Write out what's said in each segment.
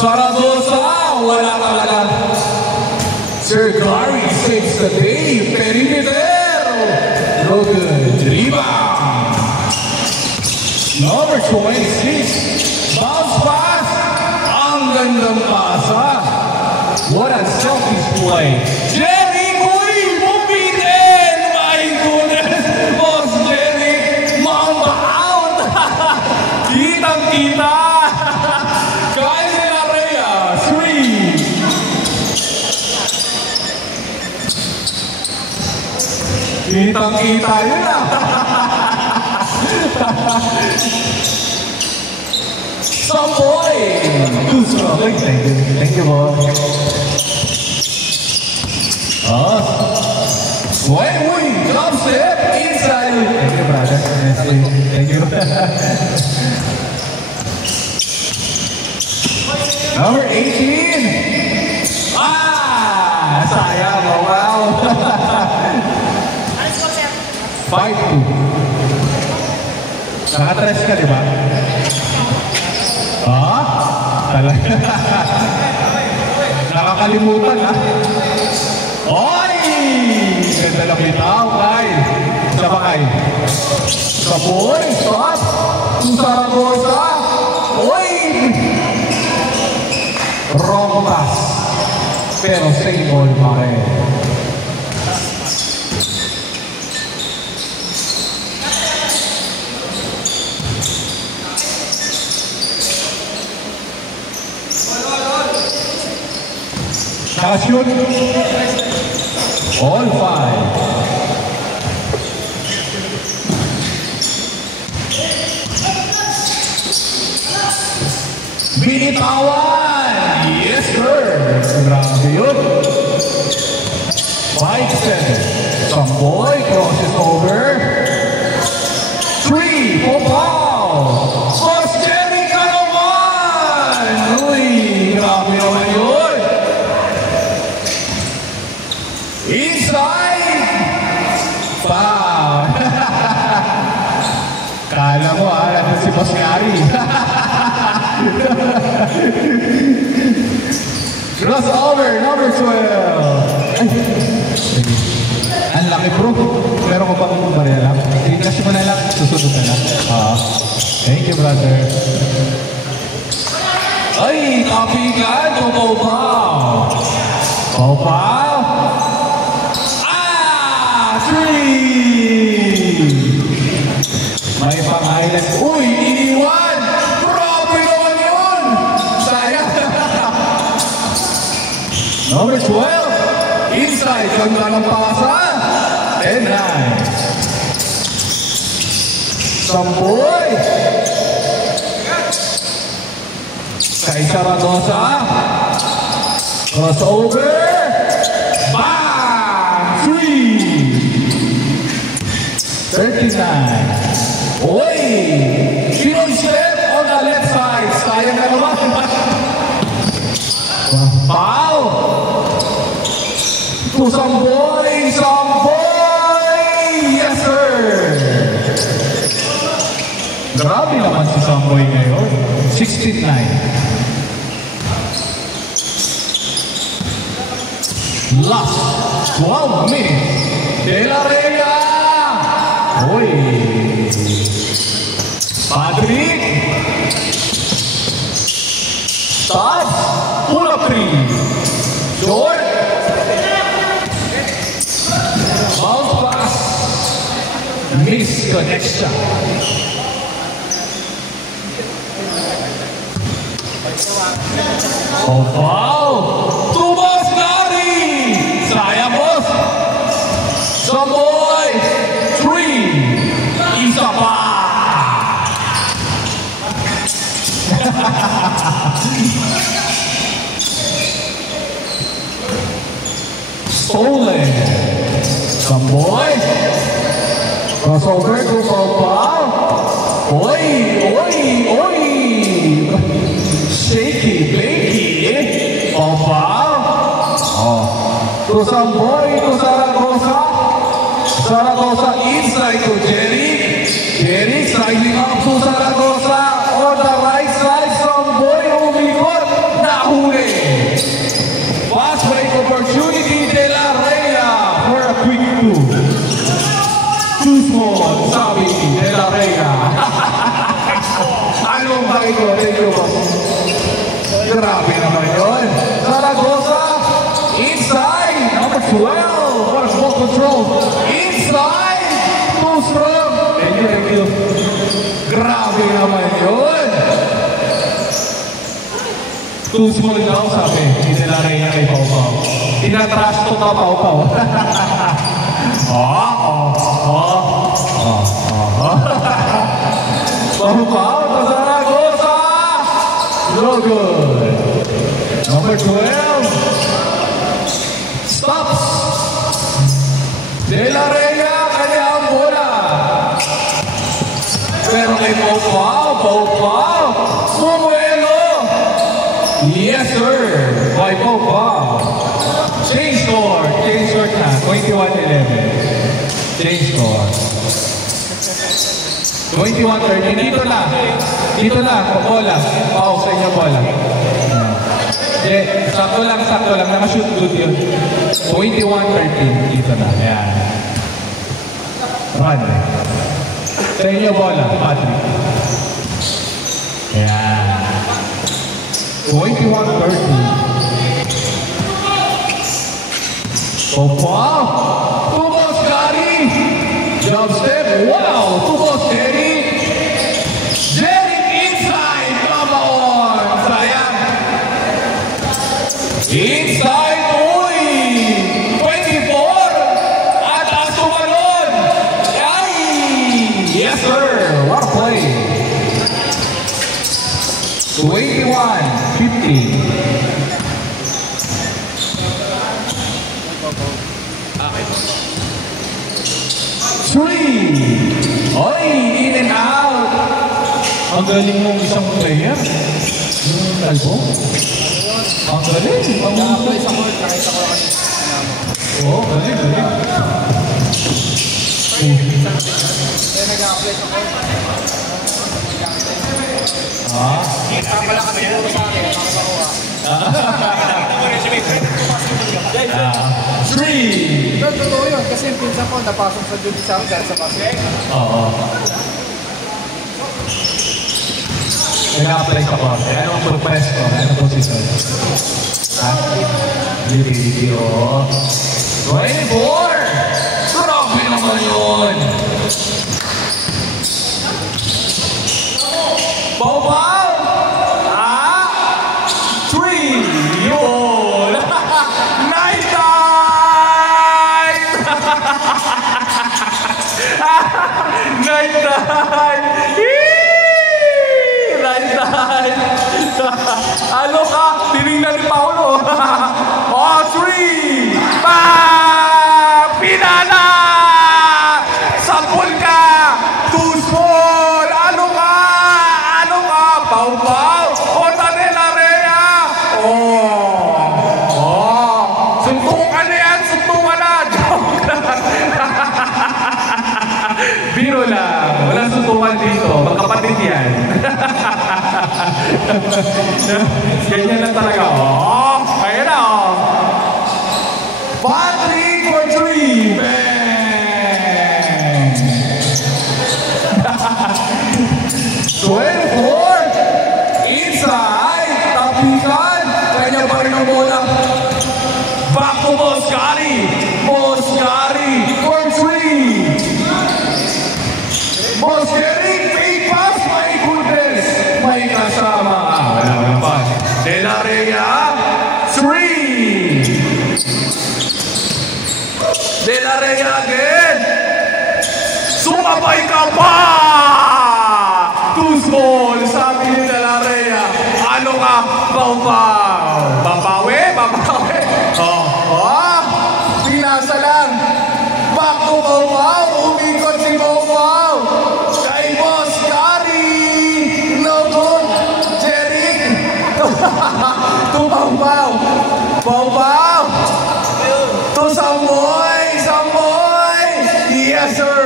Zaragoza, wala talaga. Sir Gary saves the day. Perimeter. No good. Rebound. Number 26. Bounce pass. Ang gandang pasa. What a selfish play. Jerry, boy, bumitin. My goodness. Boss Jerry, mama out. Kitang-kita. Kyle De La Rhea, 3. Kitang-kita yun ah. Samboy. Thank you, boy. Uy, drop step inside. Thank you, brother. Thank you. Number 18. Sayang. Oh, wow. 5-2. Nakatres ka, di ba? Talaga. Nakakalimutan, ha? Oy! Ganda lang bitaw, Kyle. Isa pa, Kyle. Saboy, stop. Zaragoza. Oy! Wrong pass. Pero same ball pa rin. Shoot. All 5. Binitawan! Yes, sir! Grabe yun. 5-7. Samboy crosses over. 3 for foul. Boss Jerry ka naman! Uy, grabe naman yun. Inside! Foul! Kala mo nandun si Boss Gary. Crossover, number 12. Ang laki, bro. Meron ko bang barya lang? Kasi mo na lang, susunod na lang. Thank you, brother. Ay, kapigan, Pau-Pau. Pau-Pau. 3! May pang-highlight. Uy, iniwan! Grabe naman yun! Sayang! Number 12. Inside. Ganda ng pasa. 10-9. Samboy. Kay Zaragoza. Crossover. Bang! 39. Uy! Pinong step on the left side. Sayang na naman. Foul! To Samboy! Samboy! Yes, sir! Grabe naman si Samboy ngayon. 16-9. Last 12 minutes. De La Rhea! Uy! Patrick! Todd! Pull up 3! Short! Bounce pass! Miss connection! Oh, wow! To Boss Gary! Sayang, boss! Samboy! 3! Isa pa! Stolen! Samboy! Crossover to Pau-Pau! Oy! Oy! Oy! Shaky, Blakey! Pau-Pau! To Samboy, to Zaragoza! Zaragoza inside to Jerry! Jerry sliding up to Zaragoza on the right side. Samboy umikot. Zaragoza. Inside. Number 12. What a ball control. Inside. Too strong. Thank you. Grabe naman yun. Too small daw sabi. Hindi nila rin niya kay Pau Pau. Tinatrash to ka Pau Pau. Pau Pau to Zaragoza. No good. Number 12. Stops. De La Reyna, kanya ang bola. Pero kay Pau Pau. Sumuelo. Yes, sir. By Pau Pau. Change score na. 21-11. Change score. 21-13. Dito na. Bola. Pau sa inyo bola. Sakto lang. Nakashoot good yun. 21-13. Dito na. Ayan. Run. Sa inyo bola, Patrick. Ayan. 21-13. Wow! Tubos Gary! Jump step. Wow! Tubos Jerry! Jerry inside! Come on! Sayang! Inside! Uy! 24! At ang tumalon! Ay! Yes, sir! What a play! 21-15. Three! Oy! In and out! Ang galing mong isang player. Yung kalbo. Ang galing. Naka-apply sa court. Nakita ko lang. Oo, galing. Kaya nag-apply sa court. Pala kami puro sa akin. Makabakuha. Three! Pero totoo yun. Kasi yung pinsan ko napasok sa duty sa akin dahil sa basket. Oo. Nag-apply sa korte. Anong purpwesto? Anong position? UPD, oo. 24! Grabe naman yun! Pau-Pau! 3! Yun! Night time! Night time! Night time! Ano ka? Tinignan ni Paolo! Oh, 3! Pinana! Sapul ka! Too small! Ano ka? Pau-Pau! Kota de la Reyna! Suntukan na yan! Suntukan na! Joke lang! Biro lang! Walang suntukan dito. Magkapatid yan. Ganyan lang talaga. Ayan na. Patrick for 3! Bang! 24! Inside! Tapikan! Kanya pa rin ang bola. Back to Moscari! Moscari for 3! Moscari! Fake pass! My goodness! May kasama. Wala pa. De La Reyna! 3! De La Reyna again! Sumabay ka pa! Too small, sabi ni De La Reyna. Ano ka? Pau-Pau. Babawi? Pinasa lang. Back to Pau-Pau. Umikot si Pau-Pau. Kay Boss Gary. No good. Jerry. To Pau-Pau. Pau-Pau. To Samboy. Yes, sir.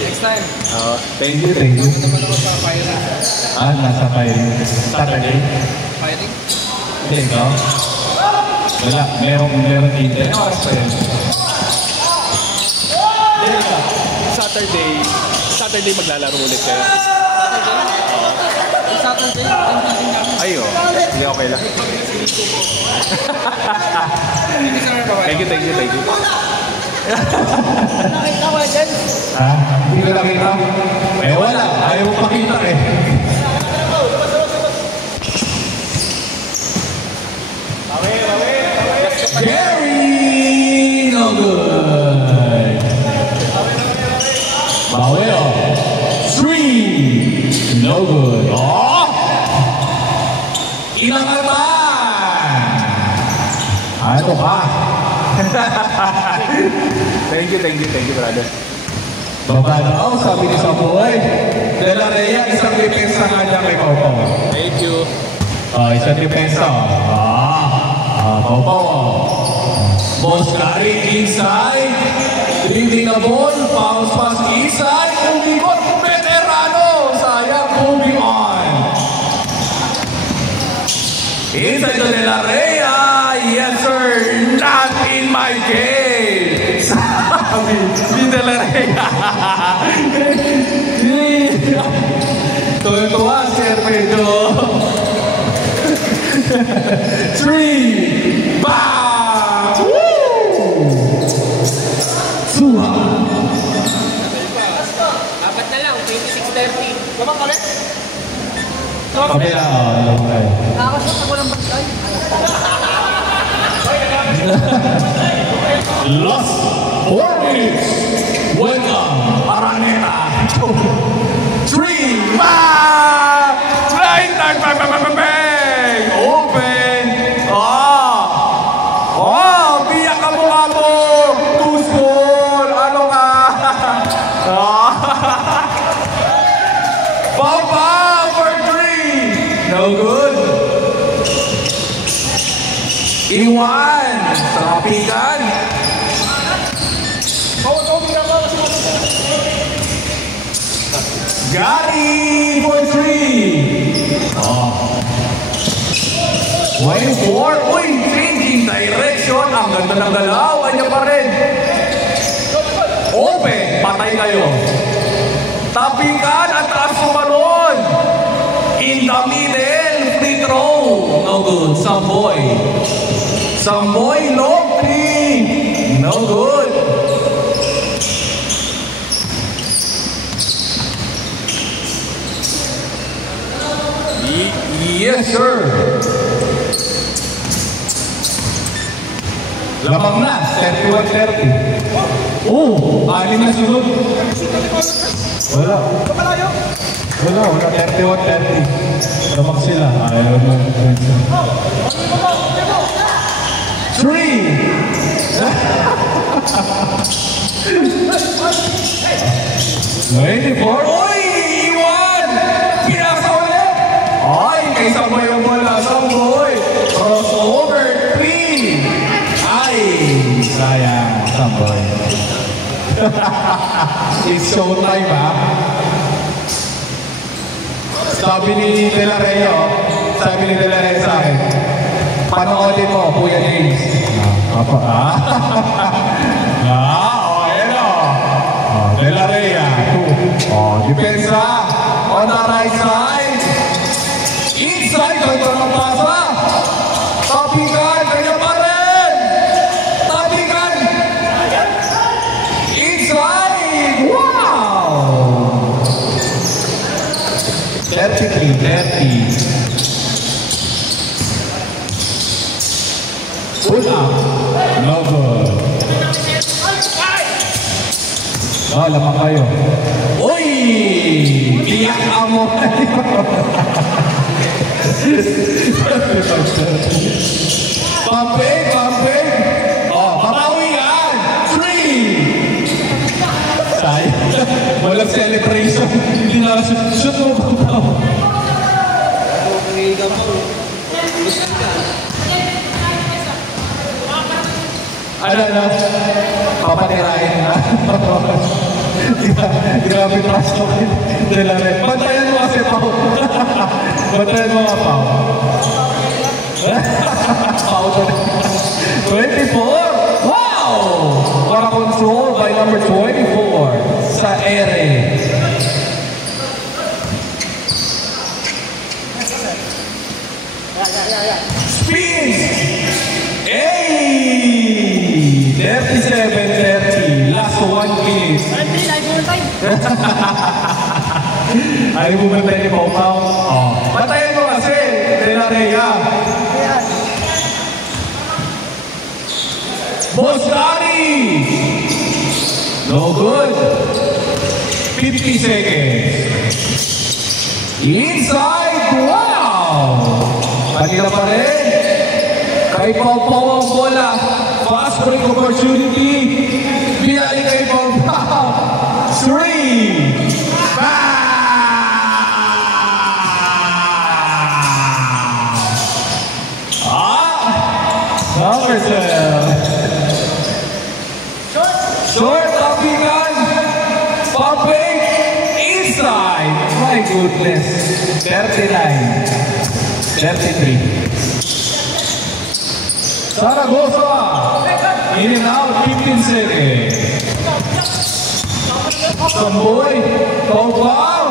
Next time. Thank you. Sa firing. Nasa firing. Saturday? Firing? Hindi, no? Wala, meron dito. Ano oras pa yun? Saturday maglalaro ulit kayo. Ayo, hindi okay lang. Thank you. Nakita ko dyan. Ha? Hindi ko nakita. Eh wala, ayaw mo pakita eh. Gary! No good! Bawel! 3! No good! Oh! Inangal ba? Ano ka? Thank you, brother. Baba na ako, sabi ni Samuel. De La Rhea, isang depensa nga niya kay Pau. Thank you. Isang depensa. Pau. Boss Gary inside. Driving the ball. Bounce pass inside. Umikot. Veterano. Sayang. Moving on. Inside to De La Rhea. Yes, sir. Not in my game. Sabi ni De La Rhea. Tuwa-tuwa si Hermedo. 3. Bam! Woo! Suha. Apat na lang, 26-30. Lumang ulit. Kabila. Nakakasot ako ng bagay. Last 4 minutes. Welcome, Araneta. 3. Bam! Right back, bang! Open. Biyak ka mukha mo. 2 score. Ano ka? Papa for 3. No good. Iwan. Sa kapigan. Gary for 3. 24. Uy, changing direction. Ang ganda ng galaw. Anya pa rin. Open. Patay kayo. Tapikan at taas sumalon. In the middle. Free throw. No good. Samboy long 3. No good. Yes, sir. Lamang na, 31-30. Oh, 6 na sunod. Wala. 31-30. Lamang sila. Ayaw na. 3. 24. Uy! Iwan! Pinasa ulit! Ay, kay Samboy yung bola. Samboy! Crossover 3! Ay! Sayang, Samboy. It's showtime, ha? Sabi ni De La Rhea sa akin, panoodin mo, Kuya James. Ayan o. De La Rhea. Depensa on the right side. Inside, ganito ng pasa. Tapikan, kanya pa rin. Tapikan. Inside. Wow! 33-30. Pull up. No good. Lamang kayo. Uy! Biyak mo. Pampig. Papawi yan. 3. Sayang. Walang celebration. Hindi na shoot mo pampaw. Ano? Papatirain na. Grabe trust ko. Bantayan mo kasi, Pao. Bantayan mo nga, Pao. Pao 24. Wow! What a control by number 24 sa ere. 37-30. Last 1 minute. Hindi, live mo tayo. Ayaw mo ba tayo ni Pau Pau? Oh. Patayin mo kasi. De La Rhea. Ayan. Boss Gary! No good. 50 seconds. Inside! Wow! Kanila pa rin. Kay Pau Pau ang bola. Fast break opportunity. Binalik kay Pau Pau. 3. Number 12. Short Tapingan. Pumping. Inside. My goodness. 39. 33. Zaragoza. In and out. 15 seconds. Samboy. Pau Pau.